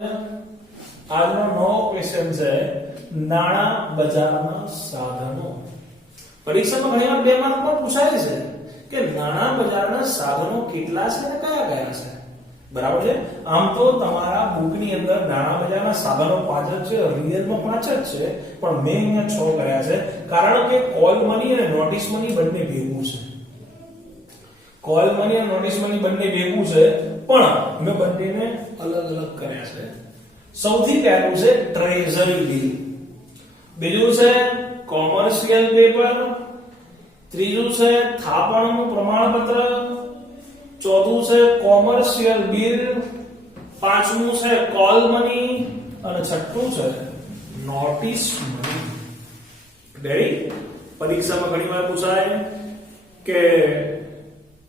આજનો નવો ક્વેશ્ચન છે નાણાં બજારના સાધનો. પરીક્ષામાં ઘણીવાર 2 માર્કમાં પૂછાય છે કે નાણાં બજારના સાધનો કેટલા છે અને કયા કયા છે. બરાબર છે. આમ તો તમારા બુકની અંદર નાણાં બજારના સાધનો 5 જ છે, રિયલમાં 5 જ છે, પણ મેં અહીંયા 6 કર્યા છે કારણ કે કોલ મની અને નોટિસ મની બંને ભેગું છે. કોલ મની અને નોટિસ મની બંને ભેગું છે, પણ મેં બંનેને અલગ અલગ કર્યા છે. સૌથી પહેલું છે ટ્રેઝરી બિલ, બીજું છે કોમર્શિયલ પેપર, ત્રીજું છે થાપણનું પ્રમાણપત્ર, ચોથું છે કોમર્શિયલ બિલ, પાંચમું છે કોલ મની અને છઠ્ઠું છે નોટિસ મની. રેડી? પરીક્ષામાં ઘણીવાર પૂછાય કે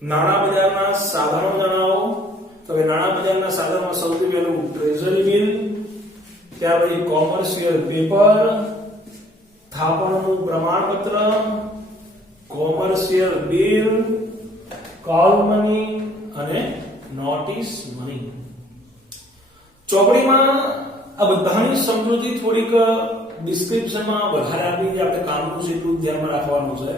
નાણાં બજારના સાધનો જણાવો. તો કે નાણાં બજારના સાધનમાં સૌથી પહેલું ટ્રેઝરી બિલ, ત્યાર પછી કોમર્શિયલ પેપર, થાપણનું પ્રમાણપત્ર, કોમર્શિયલ બિલ, કોલ મની અને નોટિસ મની. ચોપડીમાં આ બધાની સમજૂતી થોડીક ડિસ્ક્રિપ્શનમાં વધારે આપી છે, આપણે કામનું છે એટલું ધ્યાનમાં રાખવાનું છે.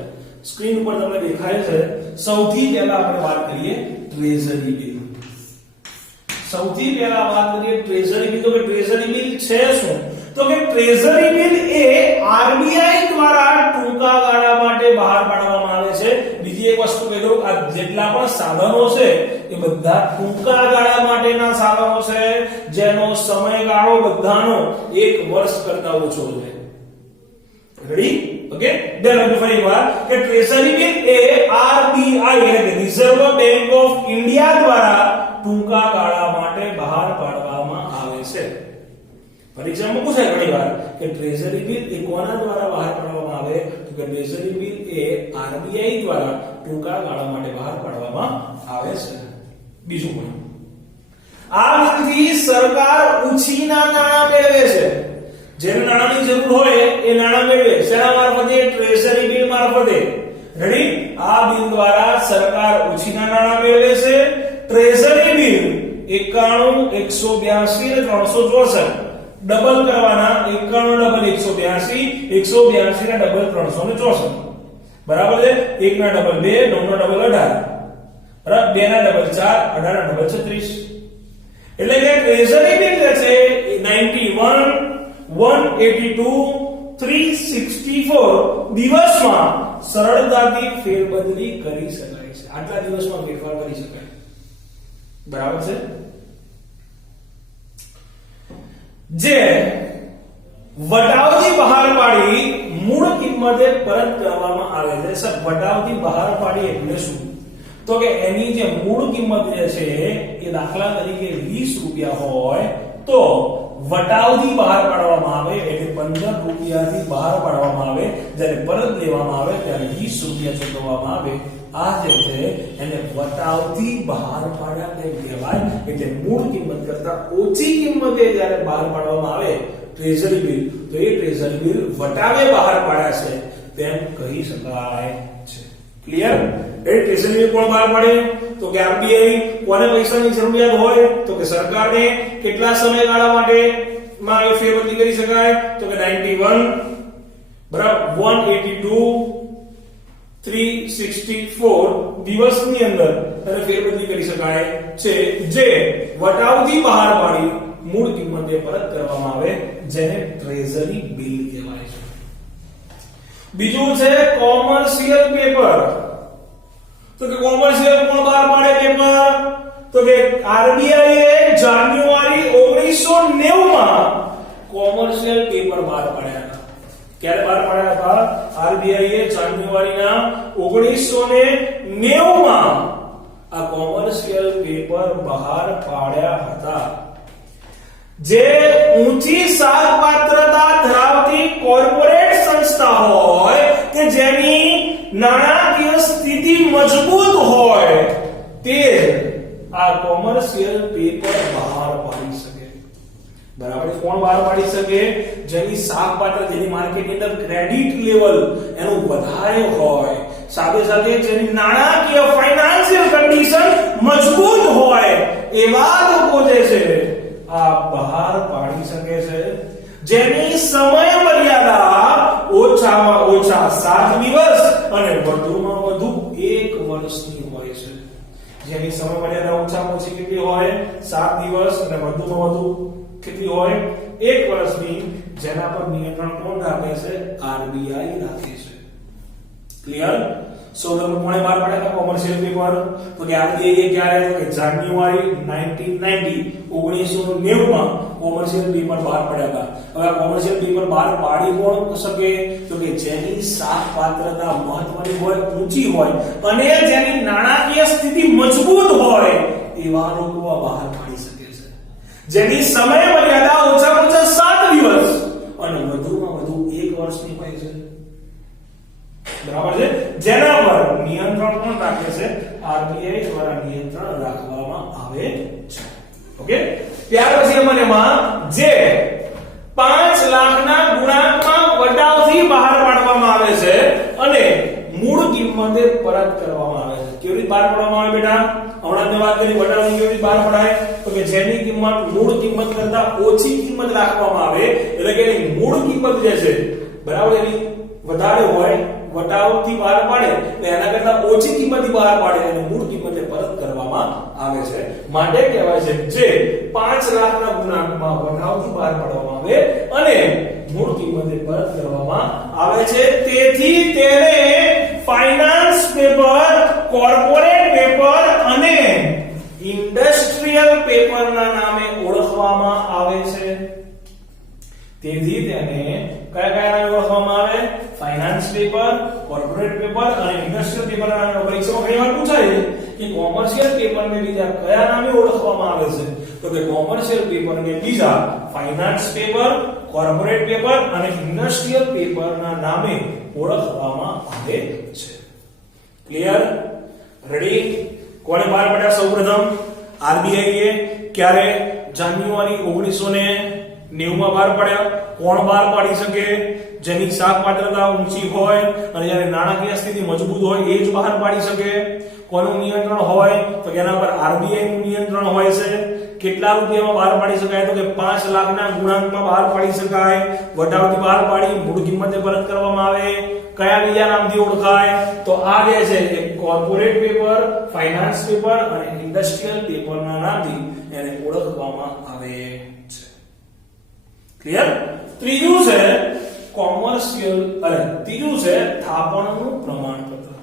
સ્ક્રીન ઉપર તમને દેખાય છે. સૌથી પહેલા આપણે વાત કરીએ ટ્રેઝરી બિલ. સૌથી પહેલા વાત કરીએ ટ્રેઝરી બિલ. તો કે ટ્રેઝરી બિલ છે શું? તો કે ટ્રેઝરી બિલ એ આરબીઆઈ દ્વારા ટૂંકા ગાળા માટે બહાર પાડવામાં આવે છે. બીજી એક વસ્તુ કહી દઉં, આ જેટલા પણ સાધનો છે એ બધા ટૂંકા ગાળા માટેના સાધનો છે, જેનો સમયગાળો બધાનો 1 વર્ષ કરતા ઓછો છે. રેડી? ઓકે. ધ્યાન ફરી વાર કે ટ્રેઝરી બિલ એ આરબીઆઈ એટલે કે રિઝર્વ બેંક ઓફ ઇન્ડિયા દ્વારા ટૂંકા ગાળા માટે બહાર પાડવામાં આવે છે. પરીક્ષામાં પૂછાય ઘણીવાર કે ટ્રેઝરી બિલ એ કોના દ્વારા બહાર પાડવામાં આવે? તો કે ટ્રેઝરી બિલ એ આરબીઆઈ દ્વારા ટૂંકા ગાળા માટે બહાર પાડવામાં આવે છે. બીજું point, આ બિલથી સરકાર ઉછીના નાણાં મેળવે છે. જેને નાણાંની જરૂર હોય એ નાણાં મેળવે. શેના મારફતે? ટ્રેઝરી બિલ મારફતે. રેડી? આ બિલ દ્વારા સરકાર ઉછીના નાણાં મેળવે છે. ટ્રેઝરી બિલ 91 182 અને 364 ડબલ કરવાના. 91 ડબલ 182, 182 ના ડબલ 364. બરાબર છે? 1 ના ડબલ 2, 9 ના ડબલ 18. બરાબર? 2 ના ડબલ 4, 18 ના ડબલ 36. એટલે કે ટ્રેઝરી બિલ જે છે 91 182 364 દિવસમાં સરળતાથી ફેરબદલી કરી શકાય છે. આટલા દિવસમાં ફેરફાર કરી શકાય. બરાબર છે? જે વટાવથી બહાર પાડી મૂળ કિંમતે પરત કરવામાં આવે છે. સર, વટાવથી બહાર પાડી એટલે શું? તો કે એની જે મૂળ કિંમત જે છે એ દાખલા તરીકે 20 રૂપિયા હોય તો વટાવથી બહાર પાડવામાં આવે એટલે 15 રૂપિયાથી બહાર પાડવામાં આવે. જ્યારે પરત લેવામાં આવે ત્યારે 20 રૂપિયા ચૂકવવામાં આવે. આ જે છે એને વટાવથી બહાર પાડ્યા તેમ કહેવાય. એટલે મૂળ કિંમત કરતા ઓછી કિંમતે જ્યારે બહાર પાડવામાં આવે ટ્રેઝરી બિલ, તો એ ટ્રેઝરી બિલ વટાવે બહાર પાડ્યા છે તેમ કહી શકાય છે. ક્લિયર? એ ટ્રેઝરી બિલ કોણ બહાર પાડે? તો કે આરબીઆઈ. કોને પૈસાની જરૂરિયાત હોય? તો કે સરકારને. કેટલા સમયગાળા માટે માં એ ફેરબદલી કરી શકાય? તો કે 91 બરાબર 182 364 દિવસની અંદર એને ફેરબદલી કરી શકાય છે, જે વટાવથી બહાર પાડી મૂળ કિંમતે પરત કરવામાં આવે, જેને ટ્રેઝરી બિલ કહેવાય છે. બીજું છે કોમર્શિયલ પેપર. તો કે કોમર્શિયલ કોણ બહાર પાડે પેપર? તો કે આરબીઆઈ એ જાન્યુઆરી 1990 માં કોમર્શિયલ પેપર બહાર પાડ્યા હતા. ક્યારે બહાર પાડ્યા હતા? આરબીઆઈ એ જાન્યુઆરીના 1990 માં આ કોમર્શિયલ પેપર બહાર પાડ્યા હતા. જે ઊંચી સાગપાત્રતા ધરાવતી કોર્પોરેટ સંસ્થા હોય કે જેની નાણાકીય સ્થિતિ મજબૂત હોય તે આ કોમર્શિયલ પેપર બહાર પાડી શકે. બરાબર? કોણ બહાર પાડી શકે? જેની સાગપાત્ર, જેની માર્કેટની અંદર ક્રેડિટ લેવલ એનું વધારે હોય, સાથે સાથે જેની નાણાકીય ફાઇનાન્શિયલ કન્ડિશન મજબૂત હોય, એવા લોકો જે છે આ બહાર પાડી શકે છે, જેની સમય મર્યાદા ઓછામાં ઓછા 7 દિવસ અને વધુમાં વધુ 1 વર્ષની હોય છે. જેની સમય મર્યાદા ઓછામાં ઓછી કેટલી હોય? 7 દિવસ અને વધુમાં વધુ કેટલી હોય? 1 વર્ષની. જેના પર નિયંત્રણ કોણ રાખે છે? આરબીઆઈ રાખે છે. ક્લિયર? સૌપ્રથમ કોણે બહાર પાડ્યા હતા કોમર્શિયલ પેપર? તો કે આરબીઆઈ ક્યારે? તો કે જાન્યુઆરી 1990 માં કોમર્શિયલ પેપર બહાર પાડ્યા હતા. હવે આ કોમર્શિયલ પેપર બહાર પાડી કોણ શકે? તો કે જેની સાખ પાત્રતા મહત્વની હોય, ઊંચી હોય અને જેની નાણાકીય સ્થિતિ મજબૂત હોય એવા લોકો આ બહાર પાડી શકે છે. જેની સમય મર્યાદા ઓછામાં ઓછા 7 દિવસ અને વધુમાં વધુ 1 વર્ષની હોય છે. બરાબર છે? જેના પર નિયંત્રણ કોણ રાખે છે? આરબીઆઈ દ્વારા નિયંત્રણ રાખવામાં આવે છે. ઓકે? ત્યાર પછી એમાં જે 5 લાખના ગુણાંકમાં વટાવથી બહાર પાડવામાં આવે છે અને મૂળ કિંમતે પરત કરવામાં આવે છે. કેવી રીતે બહાર પાડવામાં આવે બેટા? હમણાં મેં વાત કરી વટાવની કેવી રીતે બહાર પડાય? તો કે જેની કિંમત મૂળ કિંમત કરતા ઓછી કિંમત રાખવામાં આવે, એટલે કે એની મૂળ કિંમત જે છે બરાબર એની વધારે હોય, વટાવથી બહાર પાડે તો એના કરતા ઓછી કિંમતથી બહાર પાડે અને મૂળ કિંમતે પરત કરવામાં આવે છે. માટે કહેવાય છે જે 5 લાખના ગુણાંકમાં વટાવથી બહાર પાડવામાં આવે અને મૂળ કિંમતે પરત કરવામાં આવે છે. તેથી તેને ફાઇનાન્સ પેપર, કોર્પોરેટ પેપર અને ઇન્ડસ્ટ્રીયલ પેપરના નામે ઓળખવામાં આવે છે. તેથી તેને કયા કયા નામે ઓળખવામાં આવે? ફાઇનાન્સ પેપર, કોર્પોરેટ પેપર અને ઇન્ડસ્ટ્રીયલ પેપરના નામે. પરીક્ષામાં ઘણી વાર પૂછાય કે કોમર્શિયલ પેપરને બીજા કયા નામે ઓળખવામાં આવે છે? તો કે કોમર્શિયલ પેપરને બીજા ફાઇનાન્સ પેપર, કોર્પોરેટ પેપર અને ઇન્ડસ્ટ્રીયલ પેપરના નામે ઓળખવામાં આવે છે. ક્લિયર? રેડી? કોણે બહાર પાડ્યા? સૌપ્રથમ આરબીઆઈ એ. ક્યારે? જાન્યુઆરી 1990 માં બહાર પાડ્યા. કોણ બહાર પાડી શકે? જેની સાખ પાત્રતા ઊંચી હોય અને જ્યારે નાણાકીય સ્થિતિ મજબૂત હોય એ જ બહાર પાડી શકે. કોનું નિયંત્રણ હોય? તો એના પર આરબીઆઈ નું નિયંત્રણ હોય છે. કેટલા રૂપિયામાં બહાર પાડી શકાય? તો કે 5 લાખના ગુણાંકમાં બહાર પાડી શકાય. વટાવથી બહાર પાડી મૂળ કિંમતે પરત કરવામાં આવે. કયા બીજા નામથી ઓળખાય? તો આ જે છે એ કોર્પોરેટ પેપર, ફાઇનાન્સ પેપર અને ઇન્ડસ્ટ્રીયલ પેપરના નામથી એને ઓળખવામાં આવે છે. ક્લિયર? ત્રીજું છે કોમર્શિયલ ત્રીજું છે થાપણનું પ્રમાણપત્ર.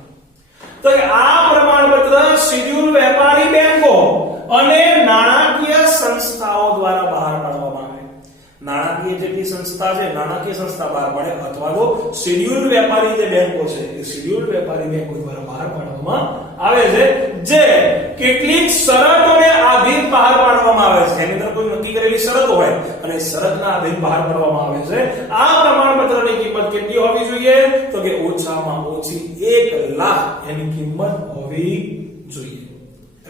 તો કે આ પ્રમાણપત્ર શેડ્યુલ વેપારી બેંકો અને નાણાકીય સંસ્થાઓ દ્વારા બહાર પાડવામાં આવે. નાણાકીય જેટલી સંસ્થા છે નાણાકીય સંસ્થા બહાર પાડે અથવા તો શેડ્યુલ વેપારી જે બેંકો છે એ શેડ્યુલ વેપારી બેંકો દ્વારા બહાર પાડવામાં આવે છે, જે કેટલીક શરતોને આધીન બહાર પાડવામાં આવે છે. એની અંદર કોઈ નક્કી કરેલી શરતો હોય અને શરતના આધીન બહાર પાડવામાં આવે છે. આ પ્રમાણપત્રની કિંમત કેટલી હોવી જોઈએ? તો કે ઓછામાં ઓછી 1 લાખ એની કિંમત હોવી જોઈએ.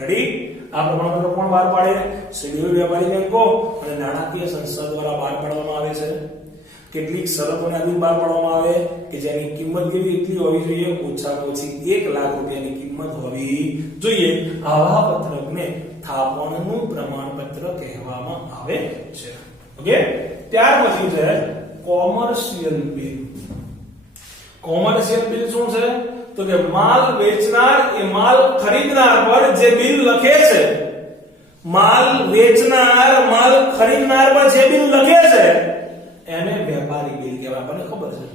રેડી? આ પ્રમાણપત્ર કોણ બહાર પાડે? શેડ્યુલ વેપારી બેંકો અને નાણાકીય સંસ્થા દ્વારા બહાર પાડવામાં આવે છે. કેટલીક શરતોને આધીન બહાર પાડવામાં આવે કે જેની કિંમત કેવી એટલી હોવી જોઈએ? ઓછામાં ઓછી 1 લાખ રૂપિયાની કિંમત હોવી જોઈએ. આવા પત્રકને થાપણનું પ્રમાણપત્ર કહેવામાં આવે છે. ઓકે? ત્યાર પછી છે કોમર્શિયલ બિલ. કોમર્શિયલ બિલ શું છે? તો કે માલ વેચનાર એ માલ ખરીદનાર પર જે બિલ લખે છે, માલ વેચનાર માલ ખરીદનાર પર જે બિલ લખે છે એને વેપારી બિલ કહેવાય. આપણને ખબર છે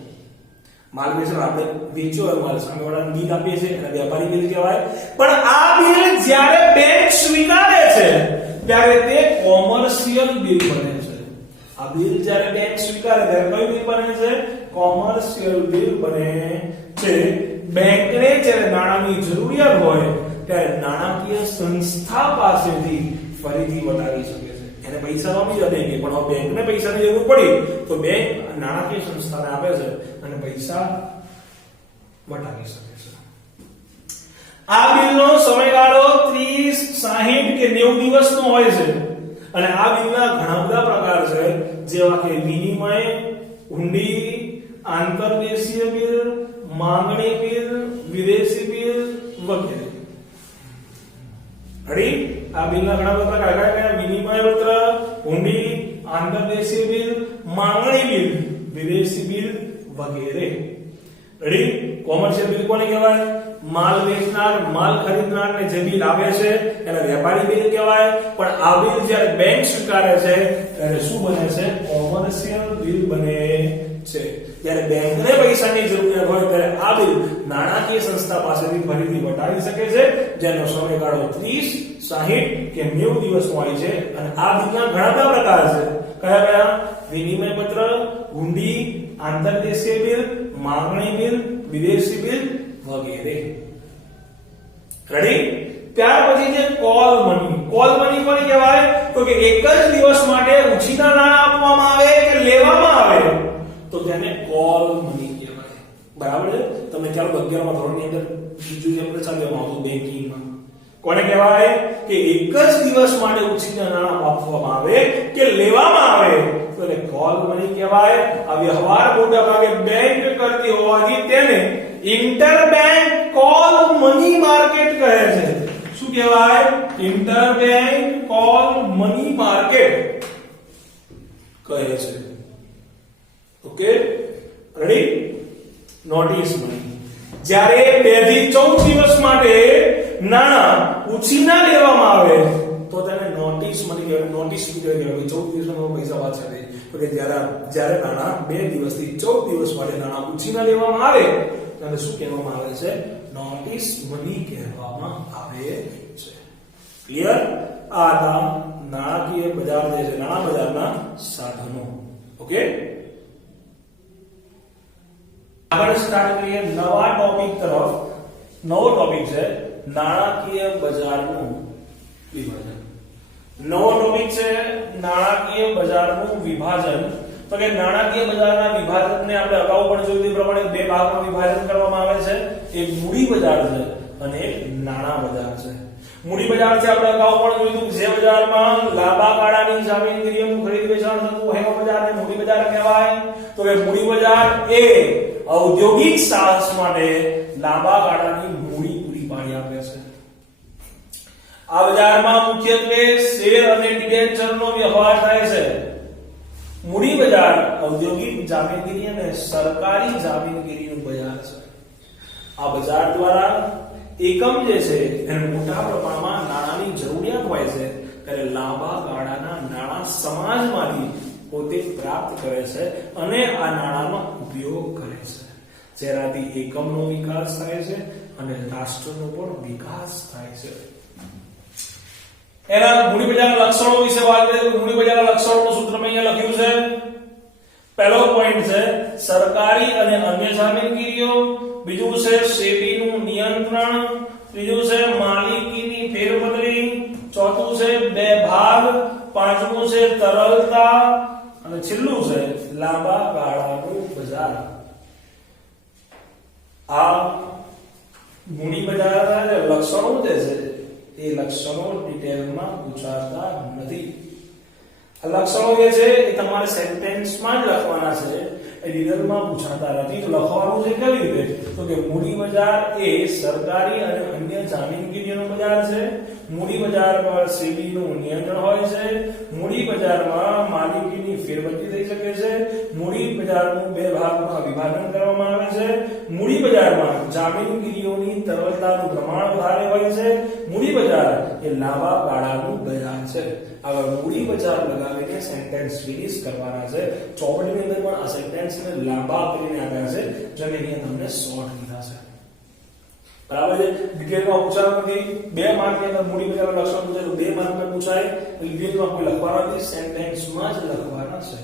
માલ વેચનાર આપણે વેચ્યો હોય માલ, સામેવાળાને બિલ આપીએ છીએ એને વેપારી બિલ કહેવાય. પણ આ બિલ જ્યારે બેંક સ્વીકારે છે ત્યારે તે કોમર્શિયલ બિલ બને છે. આ બિલ જ્યારે બેંક સ્વીકારે ત્યારે કયું બિલ બને છે? કોમર્શિયલ બિલ બને છે. બેંકને જ્યારે નાણાંની જરૂરિયાત હોય ત્યારે નાણાકીય સંસ્થા પાસેથી ફરીથી વટાવી શકે છે. એને પૈસા આપી દે બેંકે, પણ બેંકને પૈસાની જરૂર પડી તો બેંક નાણાકીય સંસ્થાને આપે છે અને પૈસા વટાવી શકે છે. આ બિલનો સમયગાળો 30, 60 કે 90 દિવસનો હોય છે અને આ બિલના ઘણા બધા પ્રકાર છે, જેવા કે વિનિમય, હુંડી, આંતરદેશીય બિલ, માંગણી બિલ, વિદેશી બિલ વગેરે. રેડી? આ બિલના ઘણા બધા પ્રકાર છે. વિનિમય પત્ર, હુંડી, આંતરદેશીય બિલ, માંગણી બિલ, વિદેશી બિલ વગેરે. રેડી? કોમર્શિયલ બિલ કોને કહેવાય? માલ વેચનાર, માલ ખરીદનાર ને જે બિલ આવે છે એને વેપારી બિલ કહેવાય. પણ આ બિલ જ્યારે બેંક સ્વીકારે છે ત્યારે શું બને છે? કોમર્શિયલ બિલ બને છે. જ્યારે બેંકને પૈસાની જરૂરિયાત હોય ત્યારે આ બિલ નાણાકીય સંસ્થા પાસેથી ફરીથી વટાવી શકે છે, જેનો સમયગાળો 30, 60 કે 90 દિવસનો હોય છે. અને આ બિલના ઘણા બધા પ્રકાર છે. કયા કયા? વિનિમય પત્ર, હુંડી, આંતરદેશીય બિલ, માંગણી બિલ, વિદેશી બિલ વગેરે. રેડી? ત્યાર પછી છે કોલ મની. કોલ મની કોને કહેવાય? તો કે એક જ દિવસ માટે ઉછીના નાણાં આપવામાં આવે કે લેવામાં આવે તો તેને કોલ મની કહેવાય. બરાબર છે? તમે ચાલો 11મા ધોરણની અંદર બીજું ચેપ્ટર ચાલવામાં આવતું બેંકિંગમાં. કોને કહેવાય? કે એક જ દિવસ માટે ઉછીના નાણાં આપવામાં આવે કે લેવામાં આવે તો એને કોલ મની કહેવાય. આ વ્યવહાર મોટા ભાગે બેંક કરતી હોવાથી તેને ઇન્ટરબેંક કોલ મની માર્કેટ કહે છે. શું કહેવાય? ઇન્ટરબેંક કોલ મની માર્કેટ કહે છે. Okay, ready? Notice money. જ્યારે 2 થી 14 દિવસ માટે નાણાં ઉછીના લેવામાં આવે તો તેને નોટિસ મની કહેવાય. નોટિસ કહેવાય કે 14 દિવસમાં પૈસા પાછા દે. તો કે જ્યારે નાણાં 2 દિવસથી 14 દિવસ માટે નાણાં ઉછીના લેવામાં આવે તેને શું કહેવામાં આવે છે? નોટિસ મની કહેવામાં આવે છે. ક્લિયર? આ હતા નાણાકીય બજાર જે છે, નાણાં બજારના સાધનો. ઓકે, આગળ સ્ટાર્ટ કરીએ નવા ટોપિક તરફ. નવો ટોપિક છે નાણાકીય બજારનું વિભાજન. નવો ટોપિક છે નાણાકીય બજારનું વિભાજન. તો કે નાણાકીય બજારના વિભાજનને આપણે અગાઉ પણ જોયું તે પ્રમાણે બે ભાગમાં વિભાજન કરવામાં આવે છે. એક મૂડી બજાર છે અને એક નાણાં બજાર છે. મૂડી બજાર છે આપણે અગાઉ પણ જોયું જે બજારમાં લાંબા ગાળાની જામીનગીરીઓનું ખરીદ વેચાણ થતું હોય એવા બજારને મૂડી બજાર કહેવાય. તો કે મૂડી બજાર એ ઔદ્યોગિક સાહસ માટે લાંબા ગાળાની મૂડી પૂરી પાડી આપે છે. આ બજારમાં મુખ્યત્વે શેર અને ડિબેન્ચરનો વ્યવહાર થાય છે. મૂડી બજાર ઔદ્યોગિક જામીનગીરી અને સરકારી જામીનગીરીનું બજાર છે. આ બજાર દ્વારા એકમ જે છે એને મોટા પ્રમાણમાં નાણાંની જરૂરિયાત હોય છે ત્યારે લાંબા ગાળાના નાણાં સમાજમાંથી પોતે પ્રાપ્ત કરે છે અને આ નાણાંનો ઉપયોગ કરે છે, જેનાથી એકમનો વિકાસ થાય છે અને રાષ્ટ્રનો પણ વિકાસ થાય છે. એના મૂડી બજારના લક્ષણો વિશે વાત કરીએ તો મૂડી બજારના લક્ષણોનું સૂત્ર મેં અહીંયા લખ્યું છે. પહેલો પોઈન્ટ છે સરકારી અને અન્ય જામીનગીરીઓ, બીજું છે સેબીનું નિયંત્રણ, ત્રીજું છે માલિકીની ફેરબદલી, ચોથું છે બે ભાગ, પાંચમું છે તરલતા અને છેલ્લું છે લાંબા ગાળાનું બજાર. આ મૂડી બજારના જે લક્ષણો જે છે એ લક્ષણો ડિટેલમાં પૂછાતા નથી. આ લક્ષણો જે છે એ તમારે સેન્ટેન્સમાં જ લખવાના છે, એ ડિટેલમાં પૂછાતા નથી. તો લખવાનું છે કેવી રીતે? તો કે મૂડી બજાર એ સરકારી અને અન્ય જામીનગીરીઓનું બજાર છે. મૂડી બજાર પર સેબીનું નિયંત્રણ હોય છે. મૂડી બજારમાં માલિકીની ફેરબદલી થઈ શકે છે. મૂડી બજારનું બે ભાગમાં વિભાજન કરવામાં આવે છે. મૂડી બજારમાં જામીનગીરીઓની તરલતાનું પ્રમાણ વધારે હોય છે. મૂડી બજાર એ લાંબા ગાળાનું બજાર છે. આગળ મૂડી બજાર લગાવીને સેન્ટેન્સ ફિનિશ કરવાના છે. ચોપડીની અંદર પણ આ સેન્ટેન્સને લાંબા કરીને આપ્યા છે, જેને અહીંયા તમને શોર્ટ લીધા છે. બરાબર છે? ડિટેલમાં પૂછાતું નથી. 2 માર્કની અંદર મૂડી બજારના લક્ષણ પૂછાય તો 2 માર્કમાં પૂછાય. ડિટેલમાં કોઈ લખવાના નથી, સેન્ટેન્સમાં જ લખવાના છે.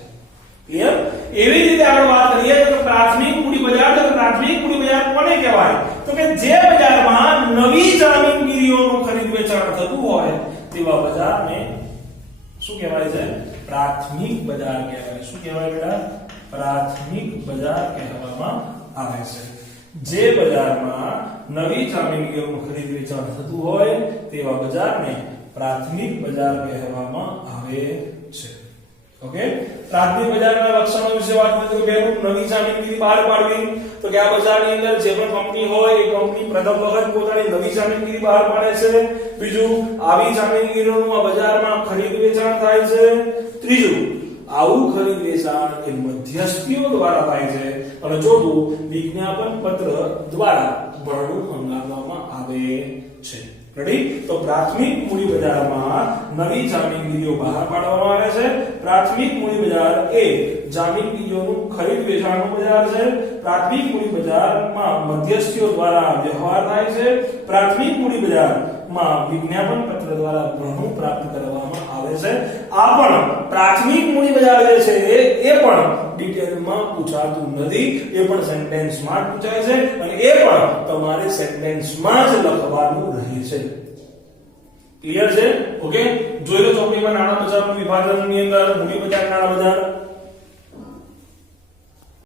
ક્લિયર? એવી રીતે આગળ વાત કરીએ તો પ્રાથમિક મૂડી બજાર. તો પ્રાથમિક મૂડી બજાર કોને કહેવાય? તો કે જે બજારમાં નવી જામીનગીરીઓનું ખરીદ વેચાણ થતું હોય તેવા બજારને શું કહેવાય છે? પ્રાથમિક બજાર કહેવાય. શું કહેવાય બેટા? પ્રાથમિક બજાર કહેવામાં આવે છે. જે બજારમાં નવી જામીનગીરીઓનું ખરીદ વેચાણ થતું હોય તેવા બજારને પ્રાથમિક બજાર કહેવામાં આવે છે. ઓકે, પ્રાથમિક બજારના લક્ષણો વિશે વાત કરીએ તો પહેલું નવી જામીનગીરી બહાર પાડવી. તો કે આ બજારની અંદર જે પણ કંપની હોય એ કંપની પ્રથમ વખત પોતાની નવી જામીનગીરી બહાર પાડે છે. બીજું, આવી જામીનગીરીઓનું આ બજારમાં ખરીદ વેચાણ થાય છે. ત્રીજું, આવું ખરીદ વેચાણ એ મધ્યસ્થીઓ દ્વારા થાય છે. અને ચોથું, વિજ્ઞાપન પત્ર દ્વારા ભરણું મંગાવવામાં આવે છે. રેડી? તો પ્રાથમિક મૂડી બજારમાં નવી જામીનગીરીઓ બહાર પાડવામાં આવે છે. પ્રાથમિક મૂડી બજાર એ જામીનગીરીઓનું ખરીદ વેચાણનું બજાર છે. પ્રાથમિક મૂડી બજારમાં મધ્યસ્થીઓ દ્વારા વ્યવહાર થાય છે. પ્રાથમિક મૂડી બજારમાં વિજ્ઞાપન પત્ર દ્વારા ભરણું પ્રાપ્ત કરવામાં આવે છે. આ પણ પ્રાથમિક મૂડી બજાર જે છે એ પણ ડિટેલમાં પૂછાતું નથી, એ પણ સેન્ટેન્સમાં જ પૂછાય છે અને એ પણ તમારે સેન્ટેન્સમાં જ લખવાનું રહે છે. ક્લિયર છે? ઓકે, જોઈ લો ચોપડીમાં નાણાં બજારનું વિભાજનની અંદર મૂડી બજાર, નાણાં બજાર.